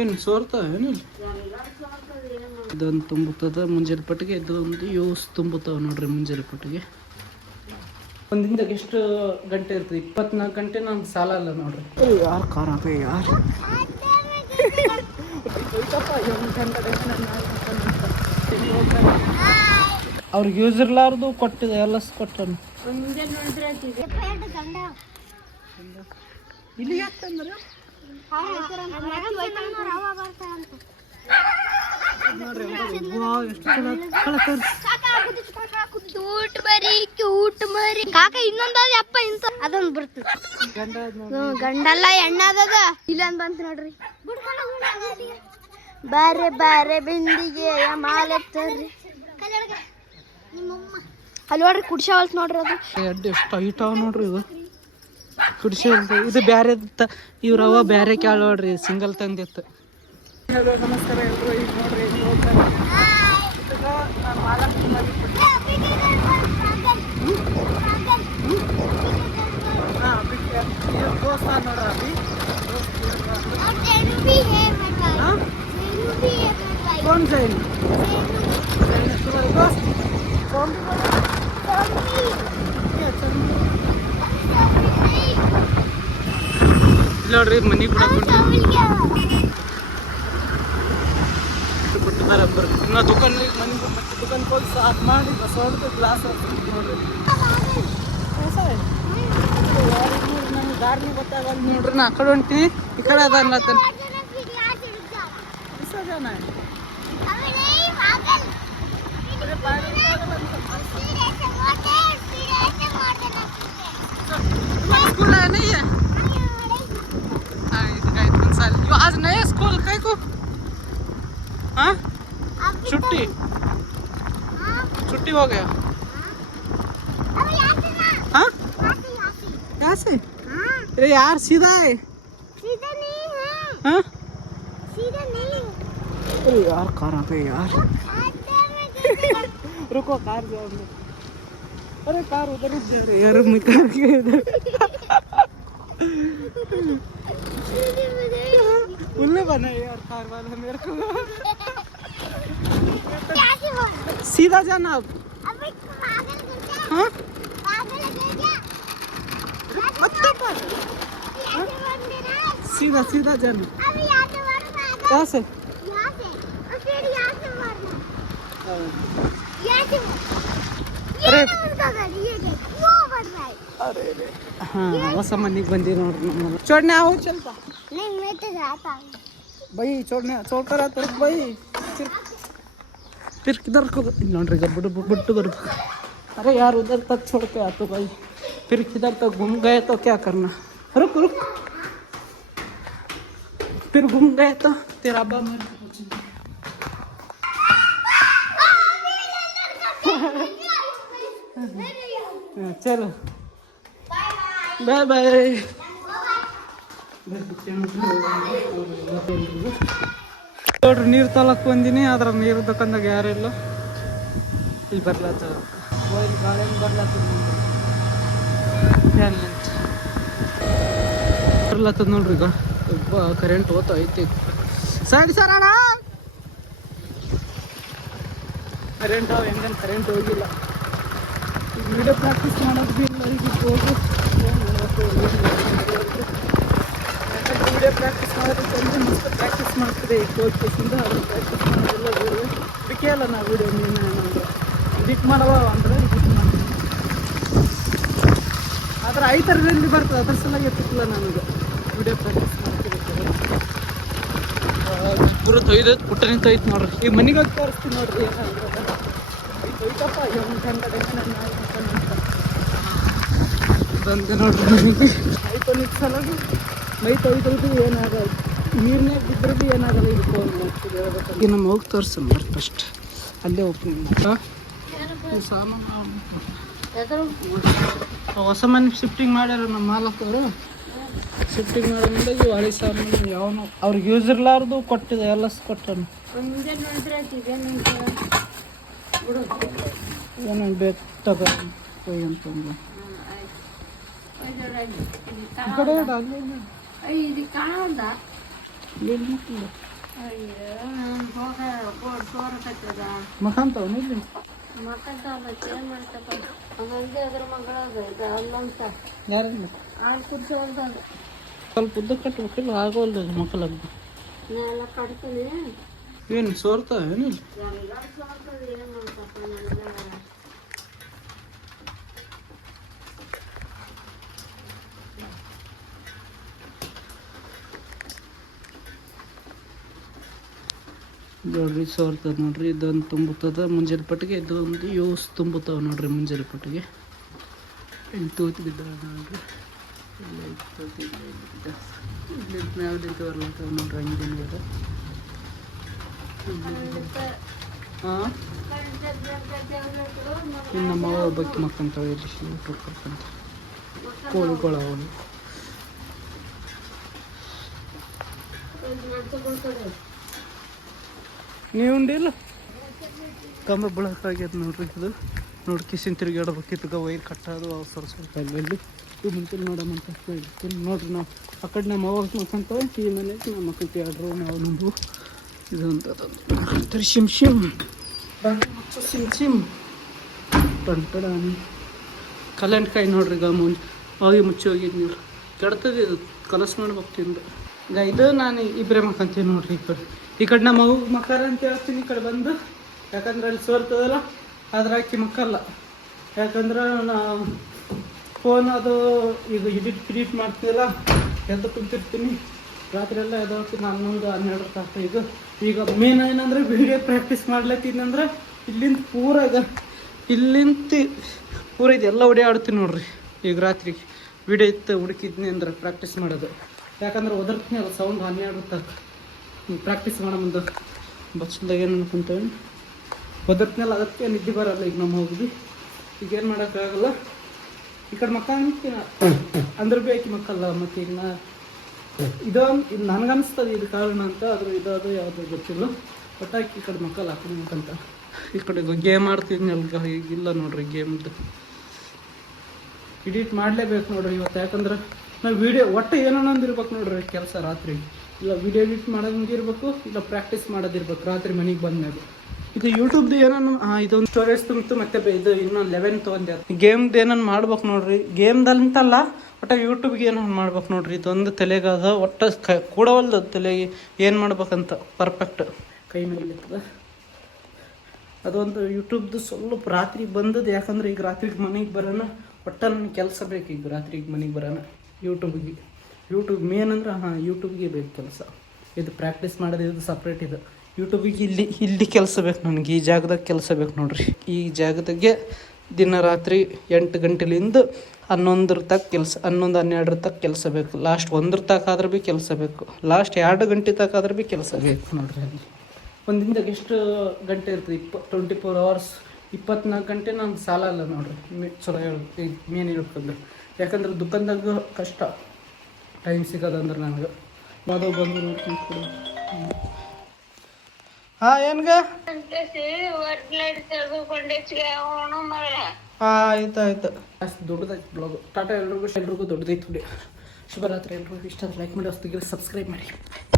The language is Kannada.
ಏನು ಸೋರ್ತಾವ ಏನಿಲ್ಲ ಇದೊಂದು ತುಂಬುತ್ತದ ಮುಂಜಾನೆ ಪಟ್ಟಿಗೆ ಇದೊಂದು ಯೂಸ್ ತುಂಬುತ್ತಾವ ನೋಡ್ರಿ ಮುಂಜಾನೆ ಪಟ್ಟಿಗೆ. ಒಂದು ದಿನದಾಗ ಎಷ್ಟು ಗಂಟೆ ಇರ್ತದೆ? 24 ಗಂಟೆ ನಮ್ಗೆ ಸಾಲ ಅಲ್ಲ ನೋಡ್ರಿ. ಯಾರು ಕಾರಪ್ಪ ಯಾರು ಅವ್ರಿಗೆ ಯೂಸ್ ಇರ್ಲಾರ್ದು ಕೊಟ್ಟಿದೆ ಎಲ್ಲ ಕೊಟ್ಟನು. ಇಲ್ಲಿ ಯಾಕಂದ್ರೆ ನೋಡ್ರಿ ಕಾಕ ಇನ್ನೊಂದ ಅಪ್ಪ ಇಂತ ಅದೊಂದು ಬರ್ತದೆ. ಗಂಡಲ್ಲ ಎಣ್ಣೆ ಅದ ಇಲ್ಲ ಅಂತ ಬಂತ ನೋಡ್ರಿ. ಬಾರೆ ಬಾರೆ ಬಿಂದಿಗೆ ಮಾಲೆತ್ತರ್ರಿ ಅಲ್ಲಿ ನೋಡ್ರಿ ಕುಡ್ಸಾವಲ್ಸ್ ನೋಡ್ರಿ. ಅದು ಎಡ್ಡು ಎಷ್ಟು ಹೈಟ್ ಅವ ನೋಡ್ರಿ. ಇದು ಕುಡಿಸಿ ಇದು ಬ್ಯಾರೆ ಇವ್ರವ ಬ್ಯಾರೆ ಕ್ಯಾಳ ನೋಡ್ರಿ ಸಿಂಗಲ್ ತಂದಿತ್ತು. ನಮಸ್ಕಾರ ಎಲ್ರು. ಈಗ ನೋಡ್ರಿ ದೋಸ್ತ ನೋಡ್ರ कौन जैन ನೋಡ್ರಿ ಮನಿ ಕೂಡ ಕೊಟ್ಟು ಬರಬ್ಬರ್ ನಾ ದುಕಾನ್ ಮನಿ ಮತ್ತೆ ದುಕಾನ್ ಹೋಗಿ ಸಾಫ್ ಮಾಡಿ ಬಸ್ ಹೊಡೆದು ಗ್ಲಾಸ್ ನೋಡ್ರಿ. ನಮ್ಗೆ ದಾರಿ ಗೊತ್ತಾಗಲ್ಲ ನೋಡ್ರಿ. ನಾ ಆ ಕಡೆ ಹೊಂಟೀನಿ, ಈ ಕಡೆ ಅದ ಅನ್ಲತ್ತನ ಜನ स्कूल है नहीं है? हाँ साल यो आज नया स्कूल कहीं को हाँ छुट्टी छुट्टी हो गया हाँ यहाँ से अरे यार सीधा है सीधा नहीं है हाँ सीधा नहीं अरे यार कहाँ पे यार रुको कार जाओ. अरे कार उधर रुक जा रही यार. मैं कार के इधर उल्लू बना यार कार वाला मेरे को. सीधा जाना अब. हाँ सीधा सीधा जाना. कहाँ से? अरे अरे हाँ ಹೊಸ ಮನೆಗೆ ಬಂದಿ ನೋಡ್ರಿ. ನಮ್ಮ छोड़ने आओ चलता नहीं मैं तो जाता हूँ भाई छोड़ने छोड़कर आता भाई. फिर किधर को ನೋಡ್ರಿ बुड्ढू बुड्ढू कर. अरे यार उधर तक छोड़ के आते भाई. फिर किधर तक घूम गए तो क्या करना. रुक रुक फिर घूम गए तो तेरा अब्बा मेरे को पूछेगा. चलो बाय बाय. ನೋಡ್ರಿ ನೀರು ತಲಕ್ ಬಂದಿನಿ. ಅದ್ರ ನೀರು ದುಕಾನ್ದಾಗ ಯಾರು ಇಲ್ಲ. ಇಲ್ಲಿ ಬರ್ಲತ್ತದ ಗಾಳಿ ಬರ್ಲತ್ತದ ನೋಡ್ರಿ. ಈಗ ಕರೆಂಟ್ ಹೋಗ್ತಾ ಐತಿ. ಸರಿ ಸರ್ ಅಣ್ಣ ಕರೆಂಟ್ ಅವ ಹೆಂಗನ್ ಕರೆಂಟ್ ಹೋಗಿಲ್ಲ. ವಿಡಿಯೋ ಪ್ರಾಕ್ಟೀಸ್ ಮಾಡೋದು ಭೀ ಇಲ್ಲ. ಈಗ ಹೋಗಿ ವಿಡಿಯೋ ಪ್ರಾಕ್ಟೀಸ್ ಮಾಡೋದಕ್ಕೆ ಮಸ್ತ್ ಪ್ರಾಕ್ಟೀಸ್ ಮಾಡ್ತೀರಿ ಕೋಚಿಂದ. ಅದ್ರ ಪ್ರಾಕ್ಟೀಸ್ ಮಾಡೋದಿಲ್ಲ ಇದಕ್ಕೆ ಅಲ್ಲ ನಾ ವಿಡಿಯೋ ನೀನು ನಮ್ಗೆ ಎಡಿಟ್ ಮಾಡವ ಅಂದರೆ ಎಡಿಟ್ ಮಾಡ್ತೀನಿ. ಆದ್ರೆ 5 ರಲ್ಲಿ ಬರ್ತದೆ. ಅದ್ರ ಸಲ ಎತ್ತಿಲ್ಲ ನನಗೆ ವಿಡಿಯೋ ಪ್ರಾಕ್ಟೀಸ್ ಮಾಡ್ತಿರ್ತಾರೆ. ಪೂರ ತೊಯ್ದೈತೆ ಪುಟ್ಟ ನಿಂತೈತೆ ನೋಡ್ರಿ. ಈಗ ಮನೆಗೆ ಹೋಗಿ ತೋರಿಸ್ತೀನಿ ನೋಡ್ರಿ. ತೊಯ್ತಪ್ಪ ಬಂದೆ ನೋಡ್ರಿ ಮನೆಗೆ. ಆಯ್ತು ನಿಂತ ಸಲಾಗಿ ಮೈ ತೊಯ್ದು ಏನಾಗಲ್ಲ. ನೀರ್ನಾಗ ಬಿದ್ದರೆ ಭೀ ಏನಾಗಲ್ಲ. ಇದು ಫೋನ್ ಮಾಡ್ತೀವಿ ಹೇಳ್ಬೇಕಂದ್ರೆ. ಈಗ ನಮ್ಮ ಹೋಗಿ ತೋರಿಸೋಣ ಬರ್ರಿ ಫಸ್ಟ್. ಅಲ್ಲೇ ಓಪನಿಂಗ್ ಸಾಮಾನು ಹೊಸ ಮನೆ ಶಿಫ್ಟಿಂಗ್ ಮಾಡ್ಯಾರ ನಮ್ಮ ಮಾಲಕರು. ಶಿಫ್ಟಿಂಗ್ ಮಾಡೋ ಮುಂದಾಗಿ ಹಳೆ ಸಾಮಾನು ಯಾವನು ಅವ್ರಿಗೆ ಯೂಸ್ ಇರ್ಲಾರ್ದು ಕೊಟ್ಟಿದೆ ಎಲ್ಲ ಕೊಟ್ಟನು. ಏನೇನು ಬೇಕು ತಗೋ ಹೋಯ್ ಅಂತಂದು ಈ ಕಡೆ ಮಕ್ಕಂತಾವ ಇಲ್ಲಿ ಯಾರಿಲ್ಲ ಸ್ವಲ್ಪ ಉದ್ದ ಕಟ್ಬೇಕಿಲ್ಲ ಆಗೋಲ್ದು ಮಕ್ಕಳಾಗ ಏನು ಸೋರ್ತಾವ ಏನಿಲ್ಲ ನೋಡ್ರಿ ಸೋರ್ತದ ನೋಡ್ರಿ ಇದೊಂದು ತುಂಬುತ್ತದ ಮುಂಜಾನೆ ಪಟ್ಟಿಗೆ ಇದೊಂದು ಯೂಸ್ ತುಂಬುತ್ತಾವ ನೋಡ್ರಿ ಮುಂಜಾನೆ ಪಟ್ಟಿಗೆ ಇಲ್ಲಿ ತೂತು ಬಿದ್ದಾವ ನೋಡ್ರಿ ಇಲ್ಲಿ ಮ್ಯಾಲಿಂದ ಬರ್ಲತ್ತಾವ ನೋಡ್ರಿ ಹಂಗೇನಿದೆ ಹಾಂ ಇನ್ನು ನಮ್ಮ ಅವ್ವ ಬಗ್ಗೆ ಮಕ್ಕಂತಾವ ಇಲ್ಲಿ ಯೂಟ್ಯೂಬ್ ಕರ್ಕೊಂತ ಕೋಳಿಗಳು ಅವನು ನೀವು ಉಂಡಿಲ್ಲ ಕಮ್ಮಿ ಬೆಳಕಾಗ್ಯದ ನೋಡ್ರಿ ಇದು ನೋಡಿ ಕಿಸಿನ ತಿರುಗಾಡ್ಬೇಕಿತ್ತು ವೈರ್ ಕಟ್ಟೋದು ಅವಸರ ಸ್ವಲ್ಪ ಅಲ್ಲಿ ಇವು ಮುಂಚೆ ನೋಡಮ್ಮಂತ ಹೇಳ್ತೀನಿ ನೋಡ್ರಿ ನಾವು ಆ ಕಡೆ ನಮ್ಮ ಅವಾಗ ಮಕ್ಕಂತೇವೆ ಈ ಮನೆಗೆ ನಮ್ಮ ಮಕ್ಕಂತ ಹೇಳ್ರು ನಾವು ನಮ್ಮದು ಇದೊಂದು ಅದೊಂದು ಶಿಮ್ ಶಿಮ್ ಶಿಮ್ ಶಿಮ್ ಟಂಟಡ ಕಲ್ಲಂಟಕಾಯಿ ನೋಡ್ರಿ ಈಗ ಅವಾಗಿ ಮುಚ್ಚಿ ಹೋಗಿದ್ದು ನೀವು ಕೆಡ್ತದೆ ಇದು ಕಲಸ್ ಮಾಡ್ಬೇಕು ತಿಂದು ಈಗ ಇದು ನಾನು ಇಬ್ಬರೇ ಮಕ್ಕಂತೀನಿ ನೋಡ್ರಿ ಈ ಕಡೆ ನಮ್ಮ ಮಗು ಮಕ್ಕಳ ಅಂತ ಹೇಳ್ತೀನಿ ಈ ಕಡೆ ಬಂದು ಯಾಕಂದ್ರೆ ಅಲ್ಲಿ ಸೋರ್ತದಲ್ಲ ಆದ್ರೆ ಆಕಿ ಮಕ್ಕಲ್ಲ ಯಾಕಂದ್ರೆ ನಾವು ಫೋನ್ ಅದು ಈಗ ಎಡಿಟ್ ಮಾಡ್ತೀವಲ್ಲ ಎದ್ದು ಕುಂತಿರ್ತೀನಿ ರಾತ್ರಿ ಎಲ್ಲ ಎದ್ದೋಗ್ತೀನಿ 11-12 ತಾಸು ಈಗ ಮೇನ್ ಏನಂದ್ರೆ ವಿಡಿಯೋ ಪ್ರಾಕ್ಟೀಸ್ ಮಾಡ್ಲತ್ತೀನಂದ್ರೆ ಇಲ್ಲಿಂದ ಪೂರ ಇದೆಲ್ಲ ಓಡಾಡ್ತೀನಿ ನೋಡ್ರಿ ಈಗ ರಾತ್ರಿ ವಿಡಿಯೋ ಇತ್ತು ಹುಡುಕಿದ್ನಿ ಅಂದ್ರೆ ಪ್ರಾಕ್ಟೀಸ್ ಮಾಡೋದು ಯಾಕಂದ್ರೆ ಒದರ್ತೀನಿ ಅದು ಸೌಂಡ್ 12 ತಾಸು ಪ್ರಾಕ್ಟೀಸ್ ಮಾಡೋ ಮುಂದೆ ಬಸ್ದಾಗ ಏನು ಅನ್ಕೊಂತೇವೆ ಒದರ್ತಿನಲ್ಲ ಅದಕ್ಕೆ ನಿದ್ದೆ ಬರಲ್ಲ ಈಗ ನಮ್ಮ ಹೋಗಿ ಈಗ ಏನು ಮಾಡೋಕ್ಕಾಗಲ್ಲ ಈ ಕಡೆ ಮಕ್ಕ ಅಂತೀನಿ ಅಂದ್ರೆ ಬೇಕು ಮಕ್ಕಲ್ಲ ಮತ್ತು ಈಗ ಇದು ನನಗನ್ನಿಸ್ತದೆ ಇದು ಕಾರಣ ಅಂತ ಆದರೂ ಇದಾದ ಯಾವುದೂ ಗೊತ್ತಿಲ್ಲ ಒಟ್ಟಾಕಿ ಈ ಕಡೆ ಮಕ್ಕಲ್ಲ ಹಾಕೋಬೇಕಂತ ಈ ಕಡೆ ಗೇಮ್ ಆಡ್ತಿದ್ನಲ್ಗ ಈಗಿಲ್ಲ ನೋಡ್ರಿ ಗೇಮ್ದು ಎಡಿಟ್ ಮಾಡಲೇಬೇಕು ನೋಡ್ರಿ ಇವತ್ತು ಯಾಕಂದ್ರೆ ನಾವು ವೀಡಿಯೋ ಒಟ್ಟು ಏನನ್ನೊಂದಿರ್ಬೇಕು ನೋಡ್ರಿ ಕೆಲಸ ರಾತ್ರಿ ಇಲ್ಲ ವಿಡಿಯೋ ಎಡಿಟ್ ಮಾಡೋಂಗಿರ್ಬೇಕು ಇಲ್ಲ ಪ್ರಾಕ್ಟೀಸ್ ಮಾಡೋದಿರ್ಬೇಕು ರಾತ್ರಿ ಮನೆಗೆ ಬಂದ್ಮೇಲೆ ಇದು ಯೂಟ್ಯೂಬ್ದು ಏನನ್ನು ಇದೊಂದು ಸ್ಟೋರೇಜ್ ತುಂಬಿತು ಮತ್ತೆ ಇದು ಇನ್ನೊಂದು 11 ತೊಗೊಂಡೆ ಗೇಮ್ದು ಏನನ್ನು ಮಾಡ್ಬೇಕು ನೋಡ್ರಿ ಗೇಮ್ದಂತಲ್ಲ ಒಟ್ಟು ಯೂಟ್ಯೂಬ್ಗೆ ಏನನ್ನು ಮಾಡ್ಬೇಕು ನೋಡ್ರಿ ಇದೊಂದು ತಲೆಗಾದ ಒಟ್ಟು ಕೂಡವಲ್ದು ತಲೆಗೆ ಏನು ಮಾಡ್ಬೇಕಂತ ಪರ್ಫೆಕ್ಟ್ ಕೈ ಮೇಲೆ ಇರ್ತದೆ ಅದೊಂದು ಯೂಟ್ಯೂಬ್ದು ಸ್ವಲ್ಪ ರಾತ್ರಿಗೆ ಬಂದದ್ದು ಯಾಕಂದ್ರೆ ಈಗ ರಾತ್ರಿಗೆ ಮನೆಗೆ ಬರೋಣ ಒಟ್ಟು ನನ್ನ ಕೆಲಸ ಬೇಕು ಈಗ ರಾತ್ರಿಗೆ ಮನೆಗೆ ಬರೋಣ ಯೂಟ್ಯೂಬ್ ಮೇನ್ ಅಂದ್ರೆ ಯೂಟ್ಯೂಬ್ಗೆ ಬೇಕು ಕೆಲಸ ಇದು ಪ್ರಾಕ್ಟೀಸ್ ಮಾಡೋದು ಇದು ಸಪ್ರೇಟ್ ಇದು ಯೂಟ್ಯೂಬಿಗೆ ಇಲ್ಲಿ ಕೆಲಸ ಬೇಕು ನನಗೆ ಈ ಜಾಗದಾಗ ಕೆಲಸ ಬೇಕು ನೋಡ್ರಿ ಈ ಜಾಗದಾಗೆ ದಿನ ರಾತ್ರಿ 8 ಗಂಟೆಲಿಂದ 11 ತಕ್ಕ ಕೆಲಸ 11-12 ತಕ್ಕ ಕೆಲಸ ಬೇಕು ಲಾಸ್ಟ್ 1 ತಕ್ಕ ಆದ್ರೆ ಭೀ ಕೆಲಸ ಬೇಕು ಲಾಸ್ಟ್ 2 ಗಂಟೆ ತಕ್ಕ ಆದ್ರೆ ಭೀ ಕೆಲಸ ಬೇಕು ನೋಡ್ರಿ ಅಲ್ಲಿ ಒಂದಿಂದಾಗ ಎಷ್ಟು ಗಂಟೆ ಇರ್ತದೆ 24 hours 24 ಗಂಟೆ ನಾನು ಸಾಲ ಅಲ್ಲ ನೋಡ್ರಿ ಚಲೋ ಮೇನ್ ಹೇಳ್ಬೇಕಂದ್ರೆ ಯಾಕಂದ್ರೆ ದುಕಾನ್ದಾಗ ಕಷ್ಟ ಟೈಮ್ ಸಿಗೋದಂದ್ರೆ ನನಗೆ ಮಾಧವ್ ಬಂದು ನೋಡ್ತೀನಿ ಹಾಂ ಏನ್ಗ ಆಯ್ತು ಅಷ್ಟು ದೊಡ್ಡದಾಯ್ತು ಬ್ಲಾಗು ಟಾಟಾ ಎಲ್ರಿಗೂ ದೊಡ್ಡದೈತು ಶುಭರಾತ್ರಿ ಎಲ್ರಿಗೂ ಇಷ್ಟ ಲೈಕ್ ಮಾಡಿ ಹೊಸ್ತಿಗೆ ಸಬ್ಸ್ಕ್ರೈಬ್ ಮಾಡಿ